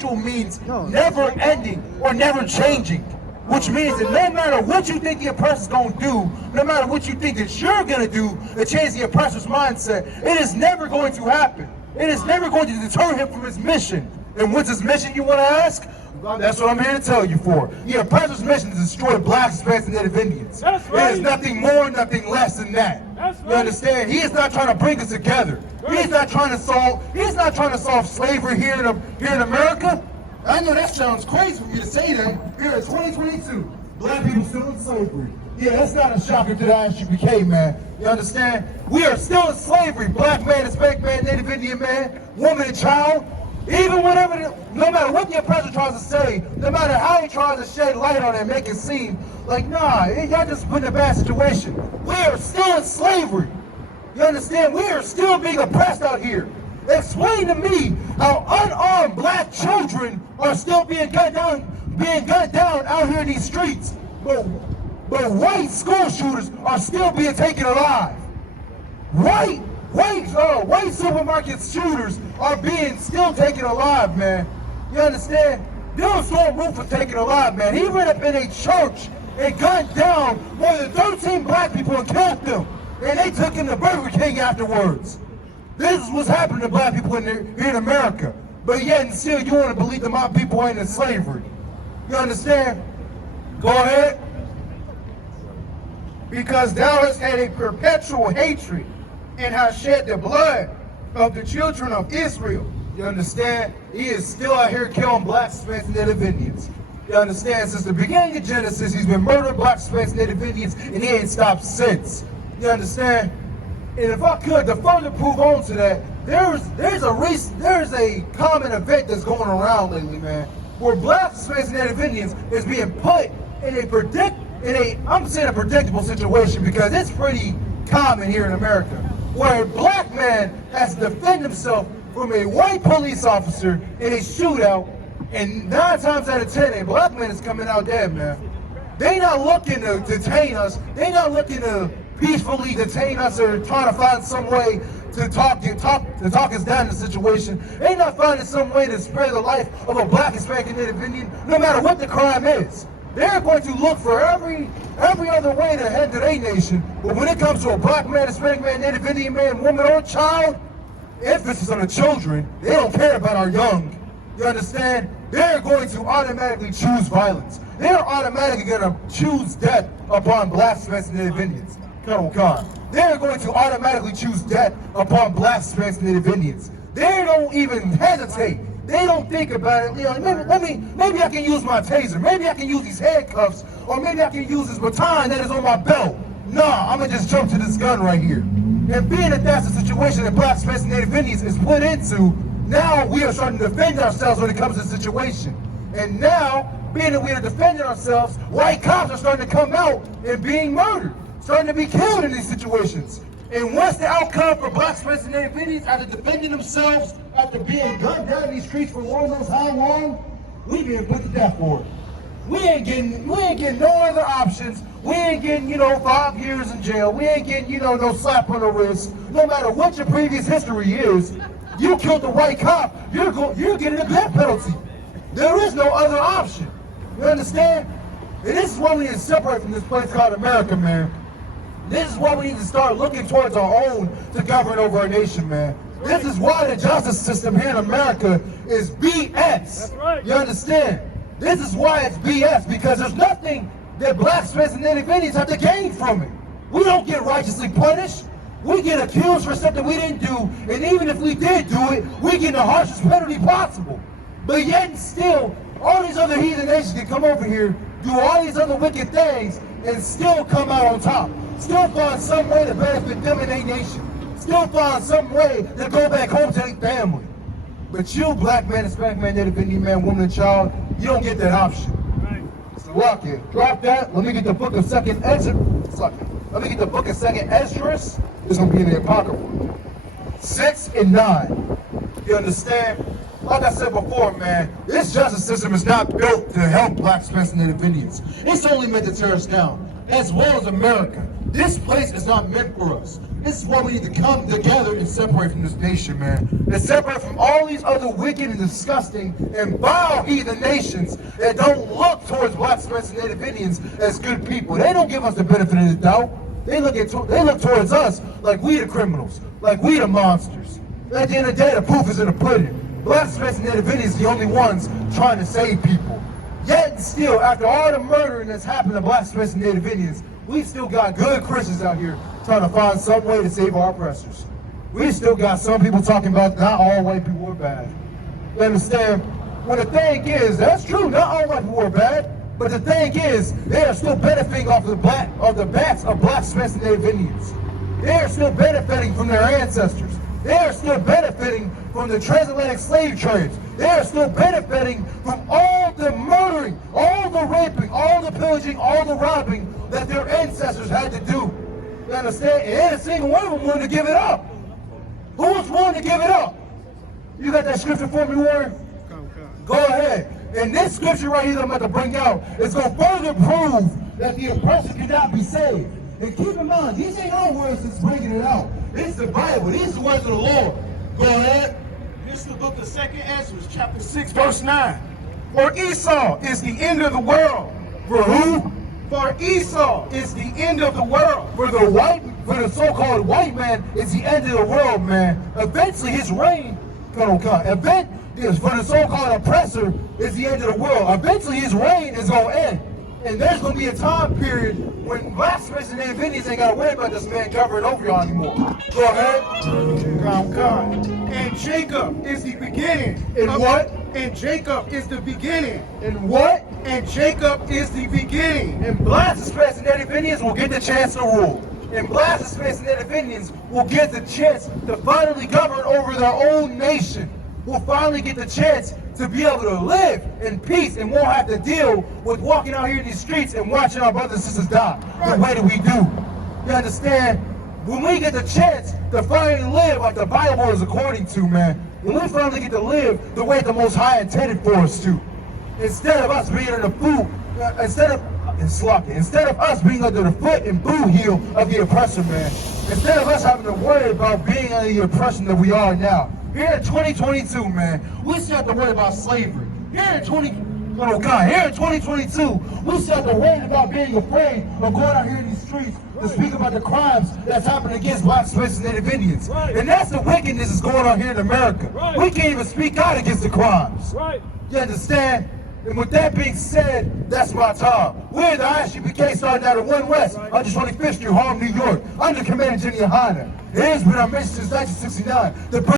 perpetual means never ending or never changing. Which means that no matter what you think the oppressor's gonna do, no matter what you think that you're gonna do to change the oppressor's mindset, it is never going to happen. It is never going to deter him from his mission. And what's his mission, you wanna ask? That's what I'm here to tell you for. The oppressor's mission is to destroy blacks, Hispanics, and Native Indians. That's right. It is nothing more, nothing less than that. That's right. You understand? He is not trying to bring us together. He's not trying to solve slavery here in America. I know that sounds crazy for you to say that here in 2022. Black people still in slavery. Yeah, that's not a shocker to the ISUPK, man. You understand? We are still in slavery. Black man, Hispanic man, Native Indian man, woman and child. Even whatever, no matter what the oppressor tries to say, no matter how he tries to shed light on it and make it seem like, nah, y'all just put in a bad situation. We are still in slavery. You understand? We are still being oppressed out here. Explain to me how unarmed black children are still being gunned down out here in these streets, but white school shooters are still being taken alive. White supermarket shooters are being still taken alive, man. You understand? Dylan Storm Roof was taken alive, man. He ran up in a church and gunned down more than 13 black people and killed them. And they took him to Burger King afterwards. This is what's happening to black people here in America. But yet and still you want to believe that my people ain't in slavery. You understand? Go ahead. Because thou hast had a perpetual hatred and hast shed the blood of the children of Israel. You understand? He is still out here killing blacks, Hispanics, and Native Indians. You understand? Since the beginning of Genesis, he's been murdering blacks, Hispanics, and Native Indians, and he ain't stopped since. You understand? And if I could, to further prove on to that, there's a common event that's going around lately, man, where blacks, Hispanics, and Native Indians is being put in a predictable situation because it's pretty common here in America, where a black man has to defend himself from a white police officer in a shootout, and 9 times out of 10, a black man is coming out dead, man. They not looking to detain us. They not looking to peacefully detain us or trying to find some way to talk us down in the situation. They not finding some way to spare the life of a black, Hispanic, and Native Indian, no matter what the crime is. They're going to look for every other way to head to their nation. But when it comes to a black man, Hispanic man, Native Indian man, woman, or child, emphasis on the children, they don't care about our young. You understand? They're going to automatically choose violence. They're automatically going to choose death upon blacks, Hispanics, and Native Indians. Oh God. They're going to automatically choose death upon blacks, Hispanics, and Native Indians. They don't even hesitate. They don't think about it. You know, maybe I can use my taser. Maybe I can use these handcuffs, or maybe I can use this baton that is on my belt. Nah, I'm gonna just jump to this gun right here. And being that that's the situation that blacks, Hispanics, and Native Indians is put into, now we are starting to defend ourselves when it comes to the situation. And now, being that we are defending ourselves, white cops are starting to come out and being murdered, starting to be killed in these situations. And what's the outcome for blacks, Hispanics, and Native Indians after defending themselves, after being gunned down in these streets for Lord knows how long? We being put to death for it. We ain't getting no other options. We ain't getting, 5 years in jail. We ain't getting, no slap on the wrist. No matter what your previous history is, you killed a white cop, you're getting a death penalty. There is no other option. You understand? And this is why we need to separate from this place called America, man. This is why we need to start looking towards our own to govern over our nation, man. This is why the justice system here in America is BS. That's right. You understand? This is why it's BS, because there's nothing that blacks, Hispanics, and Native Indians have to gain from it. We don't get righteously punished. We get accused for something we didn't do, and even if we did do it, we get the harshest penalty possible. But yet and still, all these other heathen nations can come over here, do all these other wicked things, and still come out on top. Still find some way to benefit them and their nation. Still find some way to go back home to their family. But you, black man, Hispanic man, Native Indian man, woman, and child, you don't get that option. Right. So lock it. Drop that. Let me get the book of Second Ezra. Let me get the book of Second Esdras. It's gonna be in the Apocrypha. 6 and 9. You understand? Like I said before, man, this justice system is not built to help blacks, Hispanics, and Native Indians. It's only meant to tear us down, as well as America. This place is not meant for us. This is why we need to come together and separate from this nation, man. And separate from all these other wicked and disgusting and vile heathen nations that don't look towards blacksmiths and Native Indians as good people. They don't give us the benefit of the doubt. They look towards us like we the criminals, like we the monsters. At the end of the day, the proof is in the pudding. Blacksmiths and Native Indians the only ones trying to save people. Yet and still, after all the murdering that's happened to blacksmiths and Native Indians, we still got good Christians out here trying to find some way to save our oppressors. We still got some people talking about not all white people are bad. You understand? Well, the thing is, that's true, not all white people are bad. But the thing is, they are still benefiting off the backs of blacksmiths and Native Indians. They are still benefiting from their ancestors. They are still benefiting from the transatlantic slave trades. They are still benefiting from all the murdering, all the raping, all the pillaging, all the robbing that their ancestors had to do. You understand? And ain't a single one of them willing to give it up. Who was willing to give it up? You got that scripture for me, Warren? Go ahead. And this scripture right here that I'm about to bring out is going to further prove that the oppressor cannot be saved. And keep in mind, these ain't our words that's bringing it out. It's the Bible. These are the words of the Lord. Go ahead. This is the book of 2nd Ezra, chapter 6, verse 9. For Esau is the end of the world. For who? For Esau is the end of the world. For the so-called white man, it's the end of the world, man. Eventually his reign gonna come. For the so-called oppressor, it's the end of the world. Eventually his reign is gonna end. And there's gonna be a time period when blacksmiths and Native Indians ain't gotta worry about this man covering over y'all anymore. Go ahead. And Jacob is the beginning. And what? And Jacob is the beginning. And what? And Jacob is the beginning. And blacksmiths and Native Indians will get the chance to rule. And blacksmiths and Native Indians will get the chance to finally govern over their own nation. Will finally get the chance to be able to live in peace and won't have to deal with walking out here in these streets and watching our brothers and sisters die the way that we do. You understand? When we get the chance to finally live like the Bible is according to, man, when we finally get to live the way the Most High intended for us to, instead of us being in the foot, instead of us being under the foot and boot heel of the oppressor, man, instead of us having to worry about being under the oppression that we are now. Here in 2022, man, we still have to worry about slavery. Here in 2022, we still have to worry about being afraid of going out here in these streets to speak about the crimes that's happening against blacksmiths and Native Indians. Right. And that's the wickedness that's going on here in America. Right. We can't even speak out against the crimes. Right. You understand? And with that being said, that's my time. We're the ISGPK starting out at 1 West, 125th Street, Harlem, New York. I'm the Commander Jenny Ahana. It has been our mission since 1969.